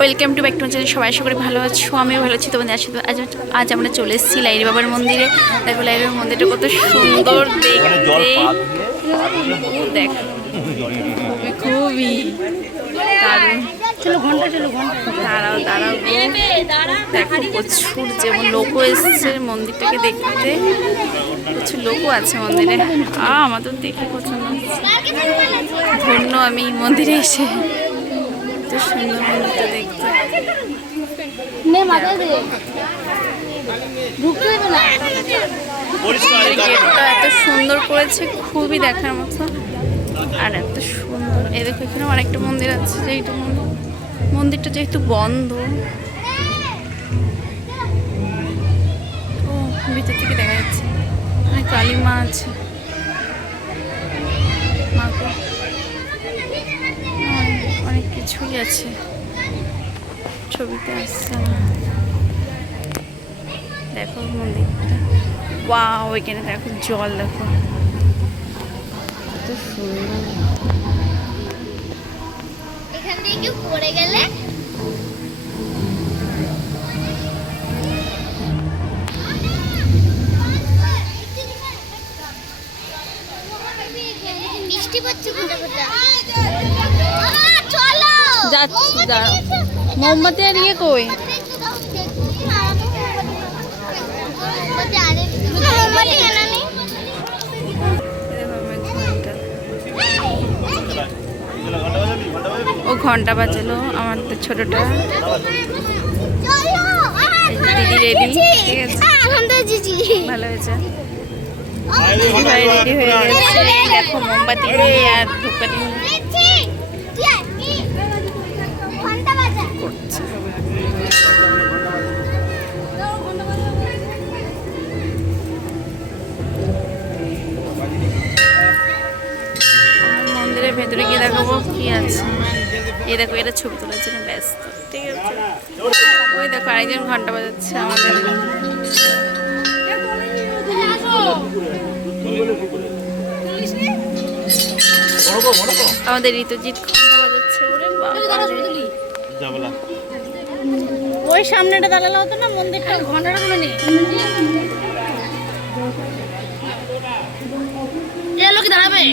Welcome to back to channel সবাই আশা করি ভালো আছো? আমিও ভালো আছি তোমাদের আশীর্বাদ। আজ আজ আমরা চলে এসেছি লাইরি বাবার মন্দিরে। দেখো লাইরি বাবার মন্দিরটা কত সুন্দর দেখতে। দেখো খুবই খুবই দারুণ চলো ঘণ্টা চলো ঘণ্টা। দাঁড়াও দাঁড়াও। দেখো প্রচুর যেমন লোকও এসছে মন্দিরটাকে দেখতে। প্রচুর লোকও আছে মন্দিরে। আ আমার তো দেখে পছন্দ ধন্য আমি মন্দিরে এসে। সুন্দর মন্দিরটা দেখতে। নে মাথায় দে। ঢুকতে দেবে না। গেটটা এত সুন্দর করেছে খুবই দেখার মতো। আর এত সুন্দর। এই দেখো এখানে আরেকটা মন্দির আছে মন্দির। মন্দিরটা যেহেতু বন্ধ। ও ভিতর থেকে দেখা যাচ্ছে। কালী মা আছে। কিছুই আছে। ছবিতে আসছে। দেখো মন্দিরটা। ওয়াও ওইখানে দেখো জল, দেখো। কত সুন্দর। পড়ছে ফোটা চলো যাচ্ছি মোমবাতি আর ইয়ে কই? ও ঘণ্টা বাজালো আমার তো ছোটটা। দিদি রেডি, ঠিক আছে? ভালো হয়েছে? দিদি ভাই রেডি হয়ে গেছে। দেখো মোমবাতি আর ধূপকাঠি। ভেতরে গিয়ে দেখাবো কি আছে। এই দেখো এটা ছবি তোলার জন্য ব্যস্ত। ঠিক আছে? ওই দেখো আরেকজন ঘণ্টা বাজাচ্ছে আমাদের। আমাদের ঋতুজিৎ ঘণ্টা বাজাচ্ছে। ওরে বাবা। ওই সামনেটা দাঁড়ালে হতো না মন্দিরটা? ঘন্টাটা কোনো নেই। এ লোক দাঁড়াবে।